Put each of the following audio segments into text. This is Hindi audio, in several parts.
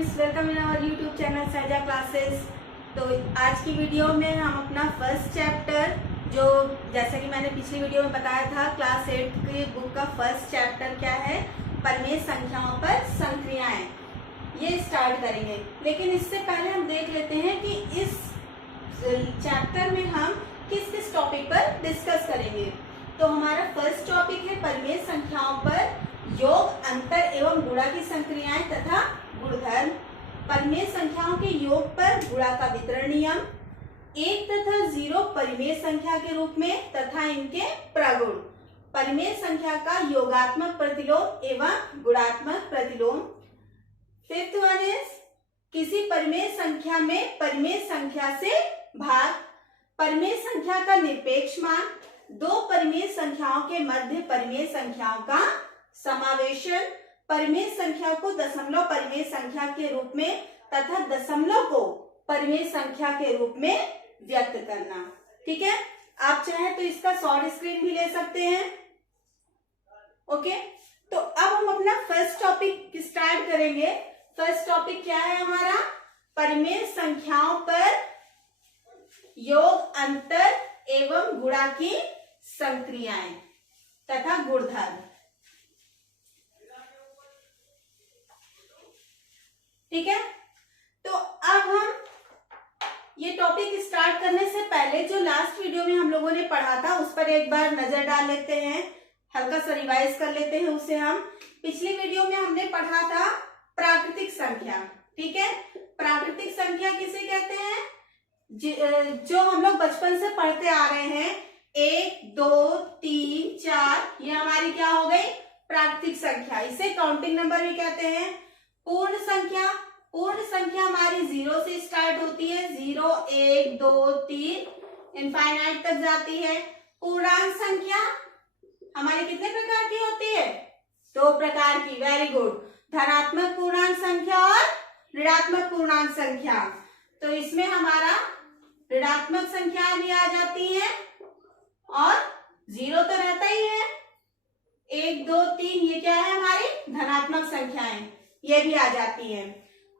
Friends, welcome in our YouTube channel Sahaja classes. तो आज की वीडियो में हम अपना फर्स्ट चैप्टर, जो जैसा कि मैंने पिछली वीडियो में बताया था, क्लास 8 की बुक का फर्स्ट चैप्टर क्या है, परिमेय संख्याओं पर संक्रियाएं, ये स्टार्ट करेंगे। लेकिन इससे पहले हम देख लेते हैं कि इस चैप्टर में हम किस किस टॉपिक पर डिस्कस करेंगे। तो हमारा फर्स्ट टॉपिक है परिमेय संख्याओं पर योग, अंतर एवं गुणा की संक्रियाएं तथा गुणधर्म। परिमेय संख्याओं के योग पर गुणा का वितरण नियम, 1 तथा 0 परिमेय संख्या के रूप में तथा इनके प्रगुण, परिमेय संख्या का योगात्मक प्रतिलोम एवं गुणात्मक प्रतिलोम। फिफ्थ वन इज किसी परिमेय संख्या में परिमेय संख्या से भाग, परिमेय संख्या का निरपेक्ष मान, दो परिमेय संख्याओं के मध्य परिमेय संख्याओं का समावेशन, परिमेय संख्या को दशमलव परिमेय संख्या के रूप में तथा दशमलव को परिमेय संख्या के रूप में व्यक्त करना। ठीक है, आप चाहे तो इसका शॉर्ट स्क्रीन भी ले सकते हैं। ओके, तो अब हम अपना फर्स्ट टॉपिक स्टार्ट करेंगे। फर्स्ट टॉपिक क्या है हमारा, परिमेय संख्याओं पर योग, अंतर एवं गुणा की संक्रियाएं तथा गुणधर्म। ठीक है, तो अब हम ये टॉपिक स्टार्ट करने से पहले जो लास्ट वीडियो में हम लोगों ने पढ़ा था उस पर एक बार नजर डाल लेते हैं, हल्का सा रिवाइज कर लेते हैं उसे हम। पिछली वीडियो में हमने पढ़ा था प्राकृतिक संख्या। ठीक है, प्राकृतिक संख्या किसे कहते हैं, जो हम लोग बचपन से पढ़ते आ रहे हैं, 1 2 3 4, ये हमारी क्या हो गई, प्राकृतिक संख्या। इसे काउंटिंग नंबर भी कहते हैं। पूर्ण संख्या, पूर्ण संख्या हमारी 0 से स्टार्ट होती है, 0 1 2 3 इनफाइनाइट तक जाती है। पूर्णांक संख्या हमारी कितने प्रकार की होती है, 2 प्रकार की। वेरी गुड, धनात्मक पूर्णांक संख्या और ऋणात्मक पूर्णांक संख्या। तो इसमें हमारा ऋणात्मक संख्या भी आ जाती है और 0 तो रहता ही है। 1 2 3 ये क्या है, हमारी धनात्मक संख्याएं, ये भी आ जाती है।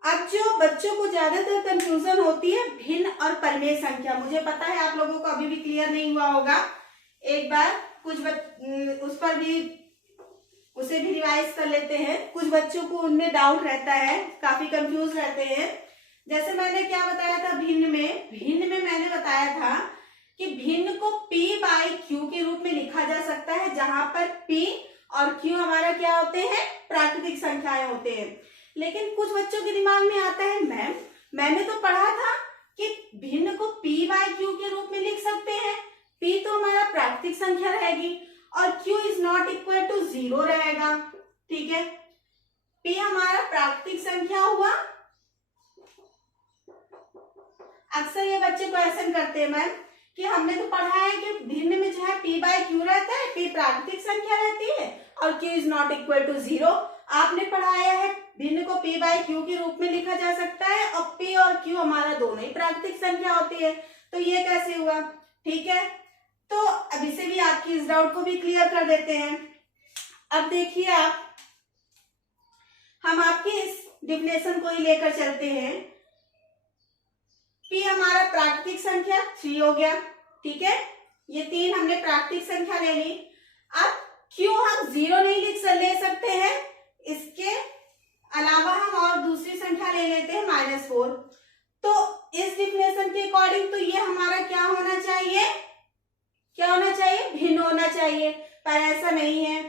अब जो बच्चों को ज्यादातर कंफ्यूजन होती है भिन्न और परिमेय संख्या, मुझे पता है आप लोगों को अभी भी क्लियर नहीं हुआ होगा। एक बार उस पर भी उसे भी रिवाइज कर लेते हैं। कुछ बच्चों को उनमें डाउट रहता है, काफी कंफ्यूज रहते हैं। जैसे मैंने क्या बताया था, भिन्न में मैंने बताया था कि भिन्न को P बाई Q के रूप में लिखा जा सकता है, जहां पर P और Q हमारा क्या होते हैं, प्राकृतिक संख्याएं होते हैं। लेकिन कुछ बच्चों के दिमाग में आता है, मैम मैंने तो पढ़ा था कि भिन्न को P बाई Q के रूप में लिख सकते हैं, P तो हमारा प्राकृतिक संख्या रहेगी और Q is not equal to 0 रहेगा। ठीक है, P हमारा प्राकृतिक संख्या हुआ। अक्सर ये बच्चे क्वेश्चन करते हैं, मैम कि हमने तो पढ़ा है कि भिन्न में जो है P बाई Q रहता है, P प्राकृतिक संख्या रहती है और Q is not equal to 0। आपने पढ़ाया है भिन्न को P बाई Q के रूप में लिखा जा सकता है और P और Q हमारा दोनों ही प्राकृतिक संख्या होती है, तो ये कैसे हुआ। ठीक है, तो अब इसे भी आपकी इस डाउट को भी क्लियर कर देते हैं। अब देखिए आप, हम आपकी इस डिफिनेशन को ही लेकर चलते हैं। P हमारा प्राकृतिक संख्या 3 हो गया। ठीक है, ये 3 हमने प्राकृतिक संख्या ले ली। अब Q हम 0 नहीं ले सकते हैं, इसके अलावा हम और दूसरी संख्या ले लेते हैं -4। तो इस डिफिनेशन के अकॉर्डिंग तो ये हमारा क्या होना चाहिए, भिन्न होना चाहिए, पर ऐसा नहीं है।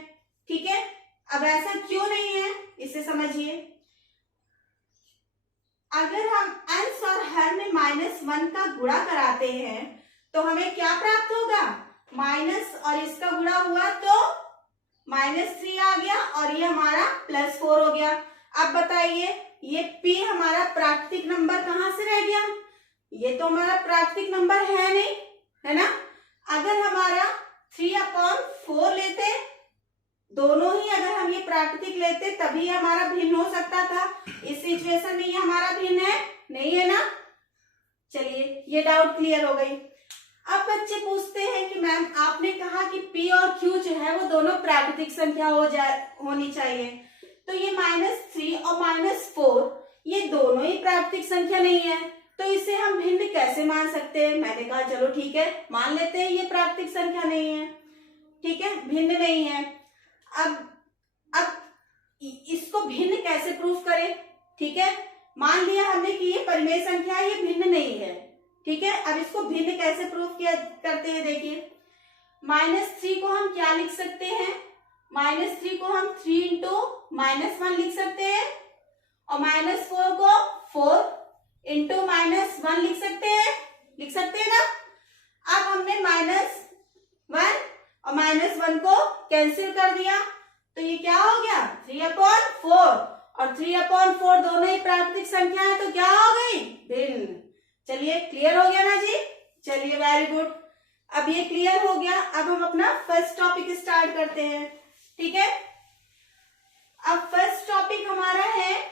ठीक है, अब ऐसा क्यों नहीं है इसे समझिए। अगर हम अंश और हर में -1 का गुणा कराते हैं तो हमें क्या प्राप्त होगा, माइनस और इसका गुणा हुआ तो -3 आ गया और ये हमारा +4 हो गया। अब बताइए, ये P हमारा प्राकृतिक नंबर कहाँ से रह गया, ये तो हमारा प्राकृतिक नंबर है नहीं, है ना। अगर हमारा 3/4 लेते, दोनों ही अगर हम ये प्राकृतिक लेते तभी हमारा भिन्न हो सकता था। इस सिचुएशन में ये हमारा भिन्न है नहीं, है ना। चलिए, ये डाउट क्लियर हो गई। अब बच्चे पूछते हैं कि मैम आपने कहा कि P और Q जो है वो दोनों प्राकृतिक संख्या होनी चाहिए, तो ये -3 और -4 ये प्राकृतिक संख्या नहीं है, तो इसे हम भिन्न कैसे मान सकते हैं? मैंने कहा चलो ठीक है, मान लेते हैं ये प्राकृतिक संख्या नहीं है, ठीक है, भिन्न नहीं है। अब इसको भिन्न कैसे प्रूफ करें? ठीक है, मान लिया हमने कि ये परिमेय संख्या है, ये भिन्न नहीं है, ठीक है। अब इसको भिन्न कैसे प्रूफ किया करते हैं? देखिए, -3 को हम क्या लिख सकते हैं? -3 को हम 3 इंटू -1 लिख सकते हैं, और -4 को 4 इंटू -1 लिख सकते हैं ना। अब हमने -1 और -1 को कैंसिल कर दिया, तो ये क्या हो गया? 3/4, और 3/4 दोनों ही प्राकृतिक संख्या है, तो क्या हो गई? भिन्न। चलिए, क्लियर हो गया ना जी? चलिए, वेरी गुड। अब ये क्लियर हो गया। अब हम अपना फर्स्ट टॉपिक स्टार्ट करते हैं, ठीक है। अब फर्स्ट टॉपिक हमारा है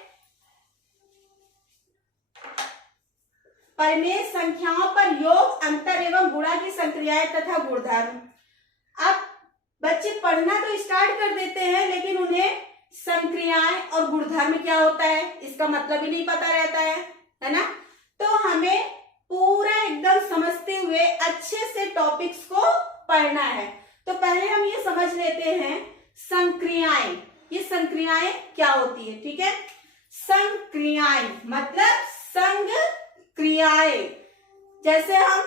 परिमेय संख्याओं पर योग, अंतर एवं गुणा की संक्रियाएं तथा गुणधर्म। अब बच्चे पढ़ना तो स्टार्ट कर देते हैं, लेकिन उन्हें संक्रियाएं और गुणधर्म क्या होता है इसका मतलब ही नहीं पता रहता है ना। तो हमें पूरा एकदम समझते हुए अच्छे से टॉपिक्स को पढ़ना है। तो पहले हम ये समझ लेते हैं संक्रियाएं। ये संक्रियाएं क्या होती है? ठीक है, संक्रियाएं मतलब संग क्रियाएं। जैसे हम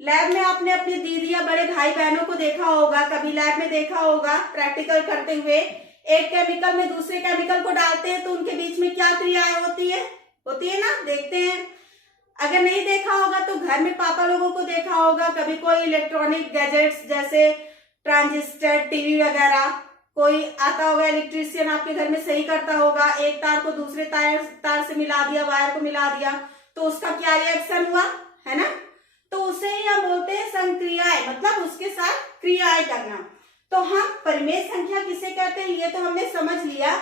लैब में आपने अपनी दीदी या बड़े भाई बहनों को देखा होगा, कभी लैब में देखा होगा प्रैक्टिकल करते हुए, एक केमिकल में दूसरे केमिकल को डालते हैं तो उनके बीच में क्या क्रियाएं होती है ना, देखते हैं। अगर नहीं देखा होगा तो घर में पापा लोगों को देखा होगा, कभी कोई इलेक्ट्रॉनिक गैजेट्स जैसे ट्रांजिस्टर, टीवी वगैरह, कोई आता होगा इलेक्ट्रीशियन आपके घर में सही करता होगा, एक तार को दूसरे तार से मिला दिया, वायर को मिला दिया, तो उसका क्या रिएक्शन हुआ, है ना। तो उसे ही हम बोलते हैं संक्रियाएं, मतलब उसके साथ क्रियाएं करना। तो हम परिमेय संख्या किसे कहते हैं ये तो हमने समझ लिया।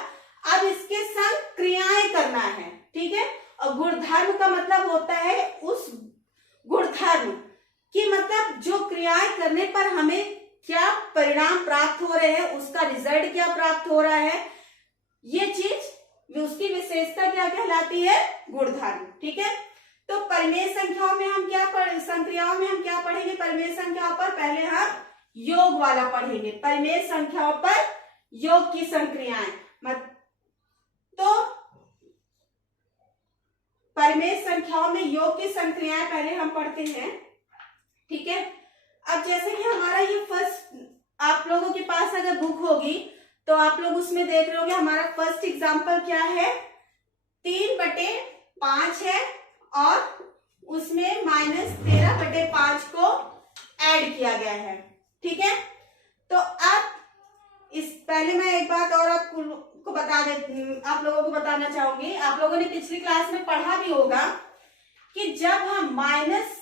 अब इसके संग क्रियाएं करना है, ठीक है। और गुणधर्म का मतलब होता है उस गुणधर्म की, मतलब जो क्रियाएं करने पर हमें क्या परिणाम प्राप्त हो रहे हैं, उसका रिजल्ट क्या प्राप्त हो रहा है, ये चीज उसकी विशेषता क्या कहलाती है? गुणधर्म, ठीक है। तो परिमेय संख्याओं में हम क्या संक्रियाओं में हम क्या पढ़ेंगे? परिमेय संख्याओं पर पहले हम योग वाला पढ़ेंगे, परिमेय संख्याओं पर योग की संक्रियाएं। तो परिमेय संख्याओं में योग की संक्रियाएं पहले हम पढ़ते हैं, ठीक है। अब जैसे कि हमारा ये फर्स्ट, आप लोगों के पास अगर बुक होगी तो आप लोग उसमें देख रहे होंगे हमारा फर्स्ट एग्जाम्पल क्या है, 3/5 है और उसमें -13/5 को ऐड किया गया है, ठीक है। तो अब इस पहले मैं एक बात और आपको आप लोगों को बताना चाहूंगी। आप लोगों ने पिछली क्लास में पढ़ा भी होगा कि जब हम माइनस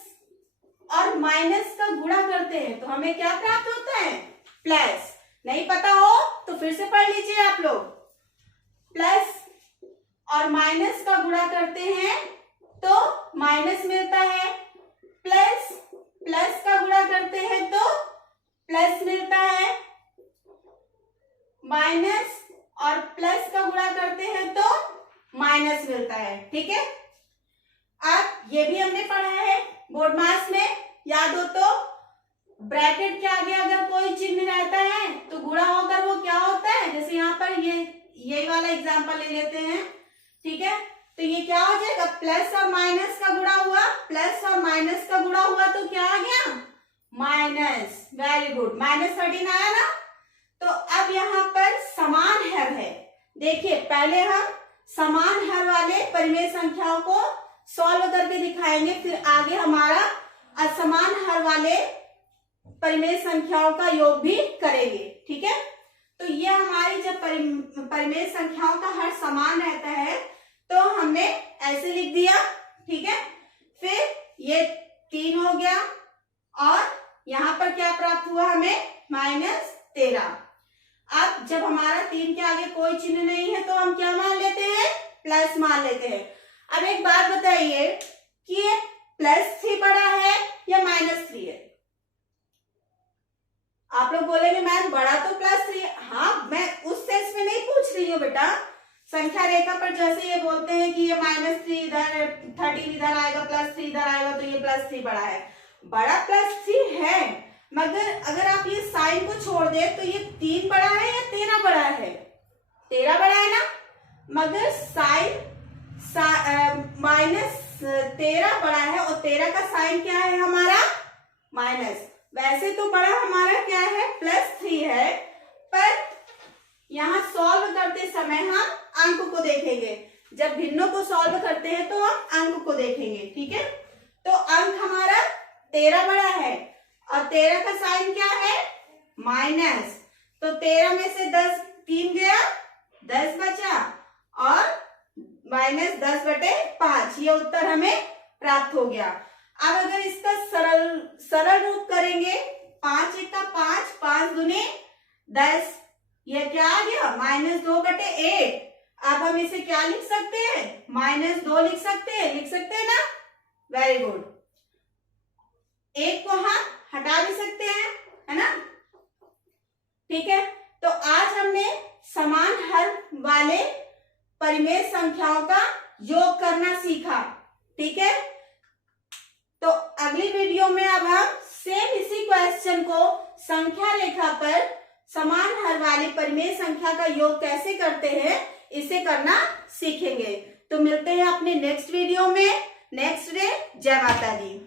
और माइनस का गुणा करते हैं तो हमें क्या प्राप्त होता है? प्लस। नहीं पता हो तो फिर से पढ़ लीजिए आप लोग। प्लस और माइनस का गुणा करते हैं तो माइनस मिलता है, प्लस का गुणा करते हैं तो प्लस मिलता है, माइनस और प्लस का गुणा करते हैं तो माइनस मिलता है, ठीक है। अब ये भी हमने पढ़ा है बोर्ड मास में, याद हो तो ब्रैकेट के आगे अगर कोई चिन्ह रहता है तो गुणा होकर वो क्या होता है, जैसे यहाँ पर ये वाला एग्जांपल ले लेते हैं, ठीक है। तो ये क्या हो जाएगा? प्लस और माइनस का गुणा हुआ, प्लस और माइनस का गुणा हुआ तो क्या आ गया? माइनस। वेरी गुड, -13 आया ना। तो अब यहाँ पर समान हर है। देखिए पहले हम समान हर वाले परिमेय संख्याओं को सॉल्व करके दिखाएंगे, फिर आगे हमारा असमान हर वाले परिमेय संख्याओं का योग भी करेंगे, ठीक है। तो ये हमारी जब परिमेय संख्याओं का हर समान रहता है तो हमने ऐसे लिख दिया, ठीक है। फिर ये 3 हो गया और यहाँ पर क्या प्राप्त हुआ हमें? -13। अब जब हमारा 3 के आगे कोई चिन्ह नहीं है तो हम क्या मान लेते हैं? प्लस मान लेते हैं। अब एक बात बताइए कि ये +3 बड़ा है या -3 है? आप लोग बोलेंगे मैम बड़ा तो +3 है। हाँ, मैं उस सेंस में नहीं पूछ रही हूँ बेटा, संख्या रेखा पर जैसे ये बोलते हैं कि ये -3 इधर, 13 इधर आएगा, +3 इधर आएगा, तो ये +3 बड़ा है, बड़ा +3 है, मगर अगर आप ये साइन को छोड़ दे तो ये 3 बड़ा है या 13 बड़ा है? 13 बड़ा है ना, मगर साइन -13 बड़ा है और 13 का साइन क्या है हमारा? माइनस। वैसे तो बड़ा हमारा क्या है? +3 है, पर यहाँ सॉल्व करते समय हम अंक को देखेंगे। जब भिन्नों को सॉल्व करते हैं तो हम अंक को देखेंगे, ठीक है। तो अंक हमारा 13 बड़ा है और 13 का साइन क्या है? माइनस। तो 13 में से 10 3 गया, 10 बचा और -10/5, ये उत्तर हमें प्राप्त हो गया। अब अगर इसका सरल रूप करेंगे, 5 × 5, 5 दूने 10, ये क्या आ गया? -2/8। अब हम इसे क्या लिख सकते हैं? -2 लिख सकते हैं ना? Very good. एक को हम हटा भी सकते हैं, है ना? ठीक है, तो आज हमने समान हर वाले परिमेय संख्याओं का योग करना सीखा, ठीक है। तो अगली वीडियो में अब हम सेम इसी क्वेश्चन को संख्या रेखा पर समान हर वाली परिमेय संख्या का योग कैसे करते हैं, इसे करना सीखेंगे। तो मिलते हैं अपने नेक्स्ट वीडियो में। Next day. जय माता दी।